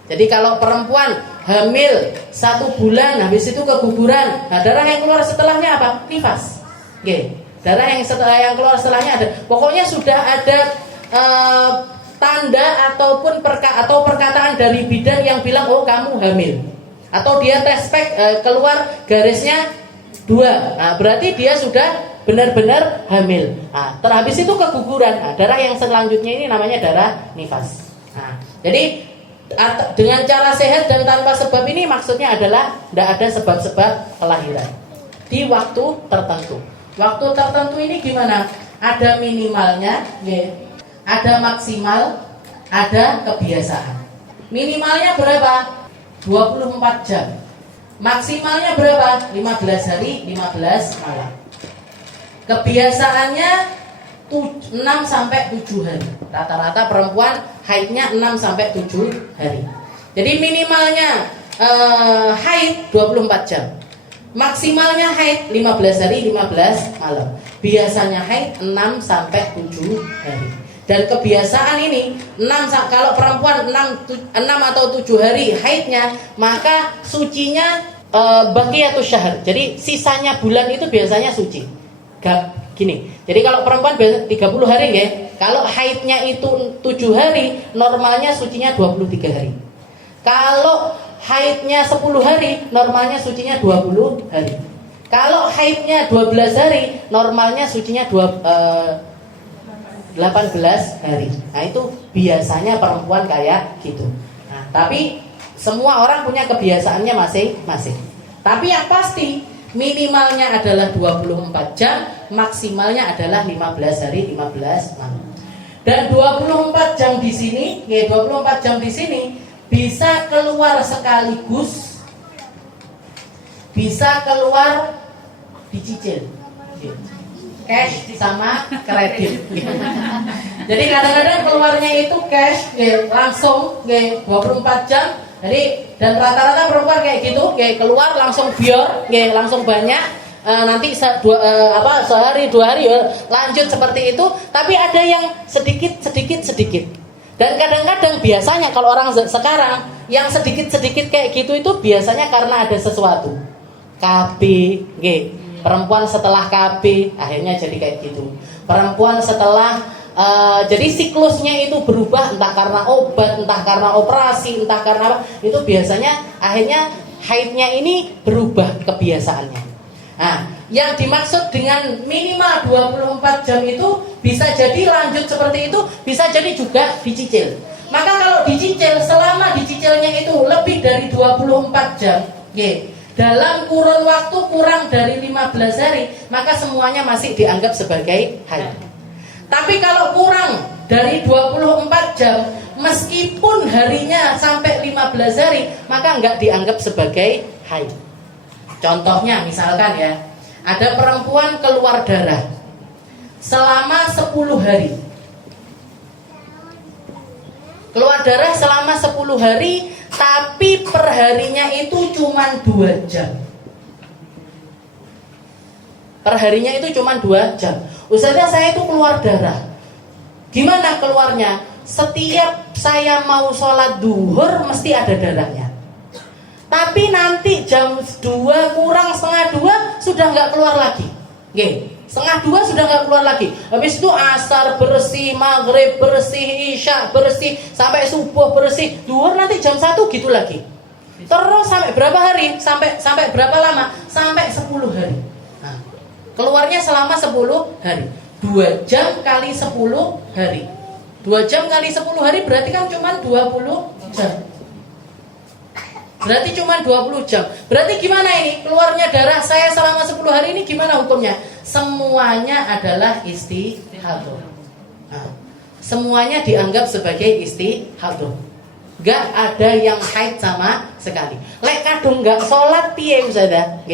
Jadi kalau perempuan hamil 1 bulan, habis itu keguguran, nah darah yang keluar setelahnya apa? Nifas. Darah yang keluar setelahnya ada. Pokoknya sudah ada tanda ataupun perkataan dari bidan yang bilang, oh kamu hamil. Atau dia tes pack keluar garisnya 2. Nah, berarti dia sudah benar-benar hamil. Nah, terhabis itu keguguran. Nah, darah yang selanjutnya ini namanya darah nifas. Nah, jadi dengan cara sehat dan tanpa sebab ini maksudnya adalah tidak ada sebab-sebab kelahiran di waktu tertentu. Waktu tertentu ini gimana? Ada minimalnya, ada maksimal, ada kebiasaan. Minimalnya berapa? 24 jam. Maksimalnya berapa? 15 hari, 15 malam. Kebiasaannya 6 sampai 7 hari. Rata-rata perempuan haidnya 6 sampai 7 hari. Jadi minimalnya haid 24 jam. Maksimalnya haid 15 hari 15 malam. Biasanya haid 6 sampai 7 hari. Dan kebiasaan ini 6, kalau perempuan 6 atau 7 hari haidnya, maka sucinya baqiyatus syahr. Jadi sisanya bulan itu biasanya suci. Gini, Jadi kalau perempuan 30 hari ya, kalau haidnya itu 7 hari, normalnya sucinya 23 hari. Kalau haidnya 10 hari, normalnya sucinya 20 hari. Kalau haidnya 12 hari, normalnya sucinya 18 hari. Nah itu biasanya perempuan kayak gitu. Nah, tapi semua orang punya kebiasaannya masing-masing. Tapi yang pasti minimalnya adalah 24 jam, maksimalnya adalah 15 hari 15 malam. Dan 24 jam di sini, ya 24 jam di sini bisa keluar sekaligus, bisa keluar dicicil. Cash sama kredit. Jadi kadang-kadang keluarnya itu cash langsung 24 jam. Jadi dan rata-rata perempuan kayak gitu, keluar langsung biar, langsung banyak. Nanti sehari 2 hari ya, lanjut seperti itu. Tapi ada yang sedikit. Dan kadang-kadang biasanya kalau orang sekarang yang sedikit kayak gitu itu biasanya karena ada sesuatu. KB, perempuan setelah KB akhirnya jadi kayak gitu. Perempuan setelah jadi siklusnya itu berubah, entah karena obat, entah karena operasi, entah karena apa, itu biasanya akhirnya haidnya ini berubah kebiasaannya. Nah, yang dimaksud dengan minimal 24 jam itu bisa jadi lanjut seperti itu, bisa jadi juga dicicil. Maka kalau dicicil, selama dicicilnya itu lebih dari 24 jam, dalam kurun waktu kurang dari 15 hari, maka semuanya masih dianggap sebagai haid. Tapi kalau kurang dari 24 jam, meskipun harinya sampai 15 hari, maka enggak dianggap sebagai haid. Contohnya misalkan ya, ada perempuan keluar darah selama 10 hari. Keluar darah selama 10 hari, tapi perharinya itu cuma 2 jam. Perharinya itu cuma 2 jam. Ustazah, saya itu keluar darah. Gimana keluarnya? Setiap saya mau sholat duhur mesti ada darahnya. Tapi nanti jam 2 kurang setengah 2 sudah nggak keluar lagi. Setengah 2 sudah nggak keluar lagi. Habis itu asar bersih, maghrib bersih, isya bersih, sampai subuh bersih, duhur nanti jam 1 gitu lagi. Terus sampai berapa hari? Sampai berapa lama? Sampai 10 hari. Nah, keluarnya selama 10 hari. 2 jam kali 10 hari. 2 jam kali 10 hari berarti kan cuma 20 jam. Berarti cuma 20 jam. Berarti gimana ini? Keluarnya darah saya selama 10 hari ini gimana hukumnya? Semuanya adalah istihadah. Nah, semuanya dianggap sebagai istihadah. Gak ada yang haid sama sekali. Lek kadung gak sholat piye Ustazah?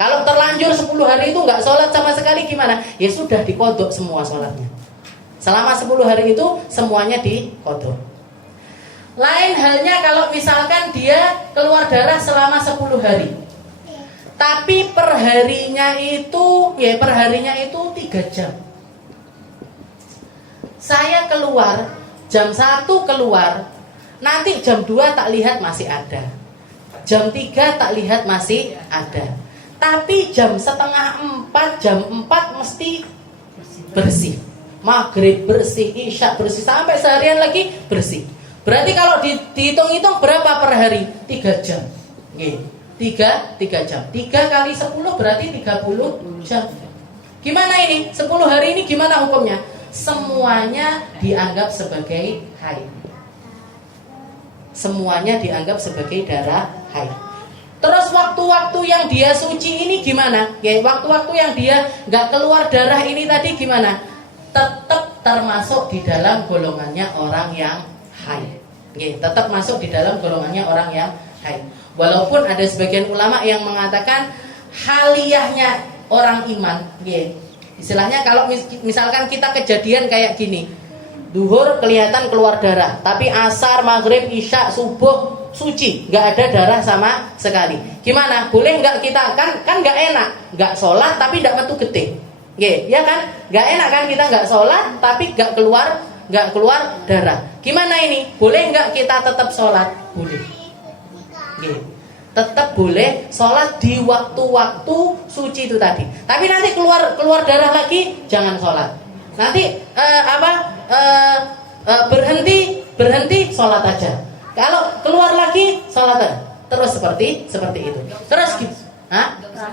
Kalau terlanjur 10 hari itu gak sholat sama sekali gimana? Ya sudah dikodok semua sholatnya. Selama 10 hari itu semuanya dikodok. Lain halnya kalau misalkan dia keluar darah selama 10 hari, tapi perharinya itu 3 jam. Saya keluar jam 1 keluar, nanti jam 2 tak lihat masih ada, jam 3 tak lihat masih ada, tapi jam setengah 4, jam 4 mesti bersih. Maghrib bersih, isya bersih, sampai seharian lagi bersih. Berarti kalau dihitung-hitung berapa per hari? 3 jam. 3 jam. 3 kali 10 berarti 30 jam. Gimana ini? 10 hari ini gimana hukumnya? Semuanya dianggap sebagai haid. Semuanya dianggap sebagai darah haid. Terus waktu-waktu yang dia suci ini gimana? Waktu-waktu yang dia gak keluar darah ini tadi gimana? Tetap termasuk di dalam golongannya orang yang haid. Tetap masuk di dalam golongannya orang yang haid. Walaupun ada sebagian ulama yang mengatakan haliyahnya orang iman. Istilahnya kalau misalkan kita kejadian kayak gini, duhur kelihatan keluar darah, tapi asar, maghrib, isya, subuh suci, nggak ada darah sama sekali. Gimana? Boleh nggak kita? Kan nggak enak, nggak sholat tapi nggak metu getih. Ya kan? Nggak enak kan kita nggak sholat tapi nggak keluar darah. Gimana ini? Boleh nggak kita tetap sholat? Boleh. tetap boleh sholat di waktu-waktu suci itu tadi. Tapi nanti keluar darah lagi jangan sholat. Nanti berhenti sholat aja. Kalau keluar lagi sholat aja. Terus seperti itu. Terus gitu.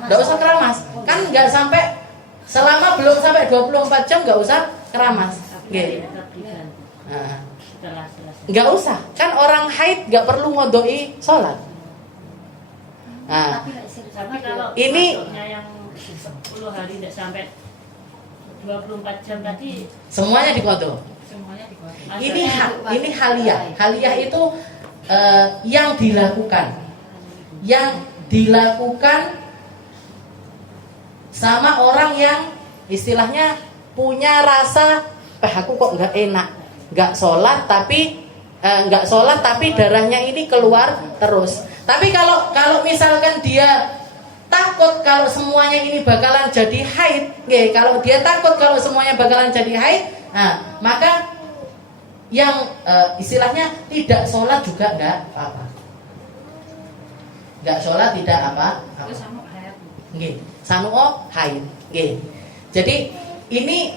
Nggak usah keramas. Kan nggak sampai, selama belum sampai 24 jam nggak usah keramas. Gitu. Nggak usah. Kan orang haid nggak perlu ngodoi sholat. Tapi kalau ini yang 10 hari tidak sampai 24 jam tadi semuanya dikodok. Ini haliyah. Haliyah itu yang dilakukan sama orang yang istilahnya punya rasa aku kok nggak enak, nggak sholat tapi darahnya ini keluar terus. Tapi kalau misalkan dia takut kalau semuanya ini bakalan jadi haid, kalau dia takut kalau semuanya bakalan jadi haid, maka yang istilahnya tidak sholat juga nggak apa-apa. Nggak sholat tidak apa-apa. Sanuo haid. Jadi ini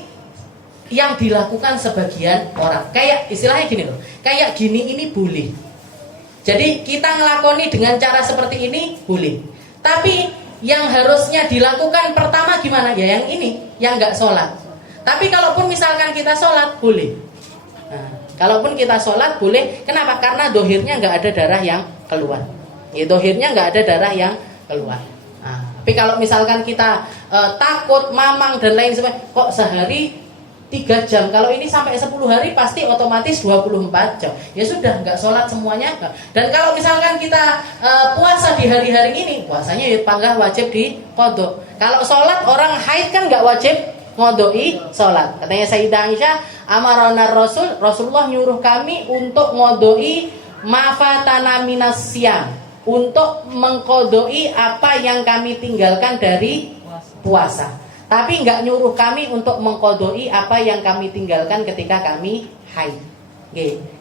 yang dilakukan sebagian orang. Kayak istilahnya gini loh. Kayak gini ini boleh. Jadi kita ngelakoni dengan cara seperti ini boleh. Tapi yang harusnya dilakukan pertama gimana? Ya yang ini, yang nggak sholat. Tapi kalaupun misalkan kita sholat boleh. Kalaupun kita sholat boleh. Kenapa? Karena dohirnya nggak ada darah yang keluar. Dohirnya nggak ada darah yang keluar. Tapi kalau misalkan kita takut, mamang dan lain sebagainya, kok sehari 3 jam, kalau ini sampai 10 hari pasti otomatis 24 jam. Ya sudah, nggak sholat semuanya. Dan kalau misalkan kita puasa di hari-hari ini, puasanya ya panggah wajib diqodho. Kalau sholat orang haid kan nggak wajib ngodoi sholat. Katanya Sayyidah Aisyah, amarona Rasulullah nyuruh kami untuk ngodoi mafatana minas siyam, untuk mengkodoi apa yang kami tinggalkan dari puasa. Tapi nggak nyuruh kami untuk mengkodoi apa yang kami tinggalkan ketika kami haid.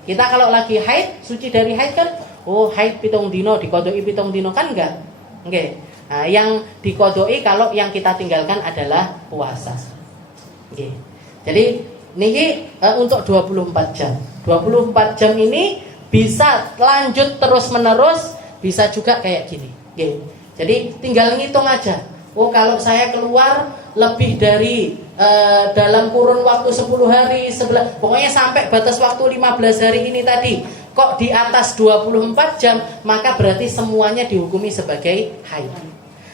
Kita kalau lagi haid, suci dari haid kan, haid pitung dino, dikodoi pitung dino kan enggak. Yang dikodoi kalau yang kita tinggalkan adalah puasa. Jadi niki untuk 24 jam. 24 jam ini bisa lanjut terus menerus, bisa juga kayak gini. Jadi tinggal ngitung aja. Kalau saya keluar lebih dari dalam kurun waktu 10 hari, pokoknya sampai batas waktu 15 hari ini tadi, kok di atas 24 jam, maka berarti semuanya dihukumi sebagai haid.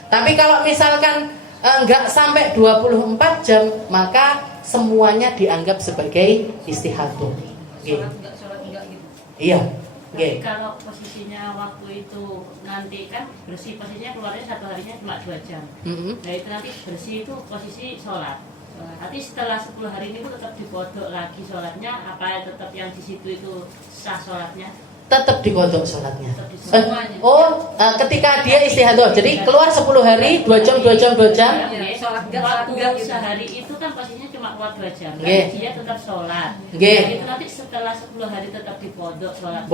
Tapi kalau misalkan nggak sampai 24 jam, maka semuanya dianggap sebagai istihadah. Iya. Tapi kalau posisinya waktu itu nanti kan bersih, posisinya keluarnya 1 harinya cuma 2 jam. Nah itu nanti bersih itu posisi sholat. Nanti setelah 10 hari ini pun tetap dikodok lagi sholatnya, apa tetap yang di situ itu sah sholatnya? Tetap dikodok sholatnya. Ketika dia istihadah, jadi keluar 10 hari, 2 jam. Waktu sehari itu kan posisinya cuma keluar 2 jam. Dia tetap sholat. Itu nanti setelah 10 hari tetap dikodok sholatnya.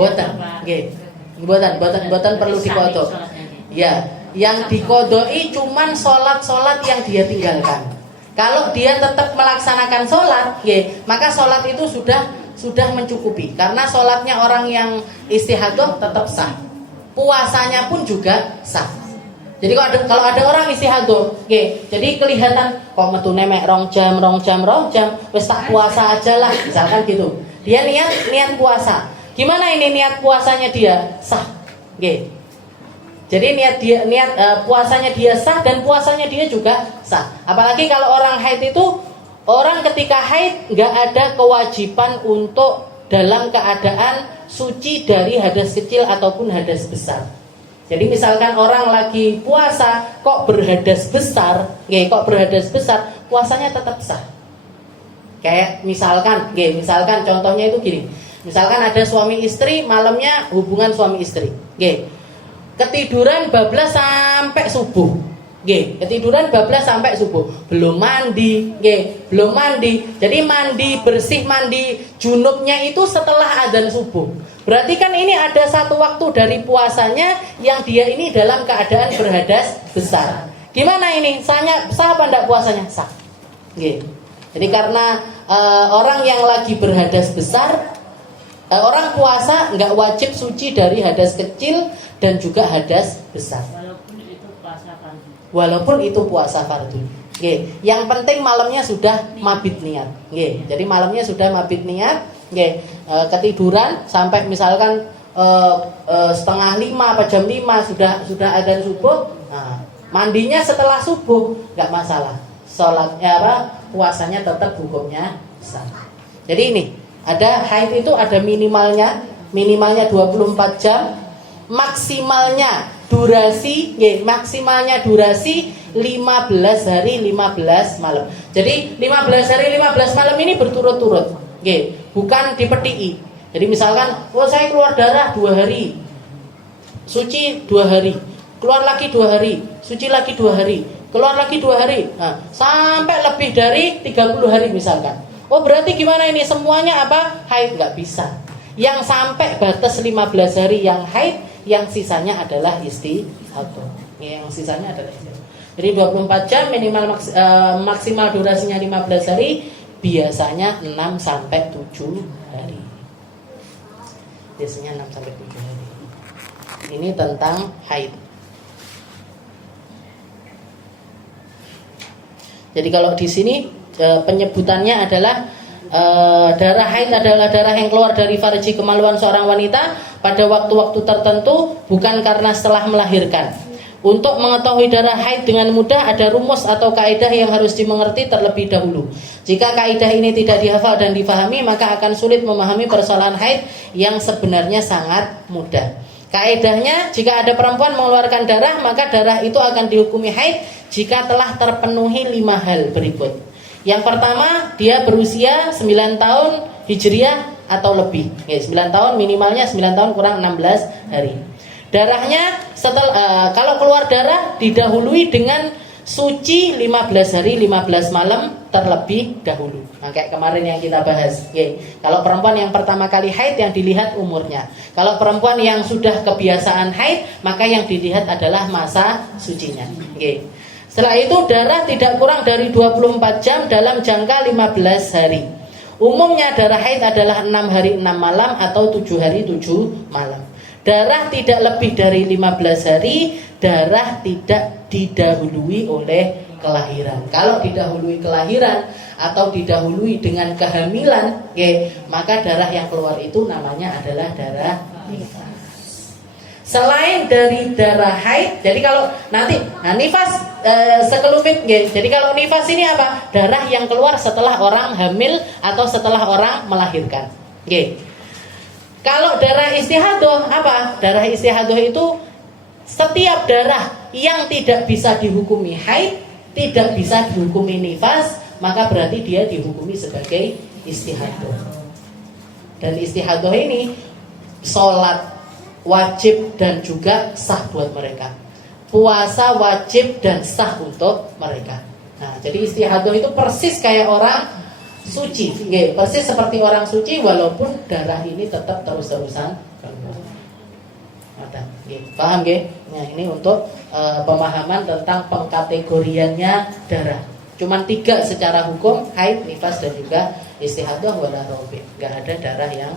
Buatan perlu dikodok. Ya, yang dikodoi cuman sholat yang dia tinggalkan. Kalau dia tetap melaksanakan sholat, maka sholat itu sudah mencukupi. Karena sholatnya orang yang istihadah tetap sah. Puasanya pun juga sah. Jadi kalau ada orang istihadah, jadi kelihatan kok metune mek 2 jam, wis tak puasa aja lah, misalkan gitu. Dia niat puasa. Gimana ini niat puasanya dia? Sah. Jadi niat puasanya dia sah dan puasanya dia juga sah. Apalagi kalau orang haid itu, orang ketika haid nggak ada kewajiban untuk dalam keadaan suci dari hadas kecil ataupun hadas besar. Jadi misalkan orang lagi puasa kok berhadas besar, puasanya tetap sah. Kayak misalkan contohnya itu gini. Misalkan ada suami istri, malamnya hubungan suami istri. Ketiduran bablas sampai subuh. Nggih, ketiduran bablas sampai subuh, belum mandi, nggih, belum mandi. Jadi mandi bersih, mandi junubnya itu setelah azan subuh. Berarti kan ini ada satu waktu dari puasanya yang dia ini dalam keadaan berhadas besar. Gimana ini? Sah apa enggak puasanya? Sah. Nggih. Jadi karena orang yang lagi berhadas besar, orang puasa nggak wajib suci dari hadas kecil dan juga hadas besar. Walaupun itu puasa fardu. Nggih, yang penting malamnya sudah mabit niat. Nggih, jadi malamnya sudah mabit niat. Nggih, ketiduran sampai misalkan setengah 5 apa jam 5 sudah adzan subuh. Nah, mandinya setelah subuh nggak masalah. Sholatnya puasanya tetap hukumnya sah. Jadi ini ada haid itu ada minimalnya 24 jam, maksimalnya durasi, maksimalnya durasi 15 hari 15 malam. Jadi 15 hari 15 malam ini berturut-turut, bukan dipetiki. Jadi misalkan, saya keluar darah 2 hari, suci 2 hari, keluar lagi 2 hari, suci lagi 2 hari, keluar lagi 2 hari, nah, sampai lebih dari 30 hari misalkan. Oh berarti gimana ini semuanya apa? Haid, nggak bisa. Yang sampai batas 15 hari yang haid, yang sisanya adalah istihadah. Yang sisanya adalah istihadah. Jadi 24 jam minimal maksimal durasinya 15 hari, biasanya 6 sampai 7 hari. Biasanya 6 sampai 7 hari. Ini tentang haid. Jadi kalau di sini penyebutannya adalah darah haid adalah darah yang keluar dari farji kemaluan seorang wanita pada waktu-waktu tertentu, bukan karena setelah melahirkan. Untuk mengetahui darah haid dengan mudah ada rumus atau kaidah yang harus dimengerti terlebih dahulu. Jika kaidah ini tidak dihafal dan difahami, maka akan sulit memahami persoalan haid yang sebenarnya sangat mudah. Kaidahnya, jika ada perempuan mengeluarkan darah, maka darah itu akan dihukumi haid jika telah terpenuhi 5 hal berikut. Yang pertama, dia berusia 9 tahun Hijriah atau lebih. 9 tahun, minimalnya 9 tahun kurang 16 hari. Darahnya kalau keluar darah didahului dengan suci 15 hari 15 malam terlebih dahulu. Nah, kayak kemarin yang kita bahas. Kalau perempuan yang pertama kali haid yang dilihat umurnya. Kalau perempuan yang sudah kebiasaan haid, maka yang dilihat adalah masa sucinya. Setelah itu darah tidak kurang dari 24 jam dalam jangka 15 hari. Umumnya darah haid adalah 6 hari 6 malam atau 7 hari 7 malam. Darah tidak lebih dari 15 hari, darah tidak didahului oleh kelahiran. Kalau didahului kelahiran atau didahului dengan kehamilan, maka darah yang keluar itu namanya adalah darah nifas. Selain dari darah haid, jadi kalau nanti nifas sekelumit, jadi kalau nifas ini apa? Darah yang keluar setelah orang hamil atau setelah orang melahirkan. Kalau darah istihadah apa? Darah istihadah itu setiap darah yang tidak bisa dihukumi haid, tidak bisa dihukumi nifas, maka berarti dia dihukumi sebagai istihadah. Dan istihadah ini sholat wajib dan juga sah buat mereka. Puasa wajib dan sah untuk mereka. Nah, jadi istihadah itu persis kayak orang suci, persis seperti orang suci, walaupun darah ini tetap terus-terusan keluar. Paham nggih? Nah, ini untuk pemahaman tentang pengkategoriannya darah. Cuman 3 secara hukum, haid, nifas dan juga istihadah wala rabi. Enggak ada darah yang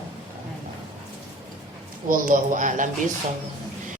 wallahu a'lam bishawab.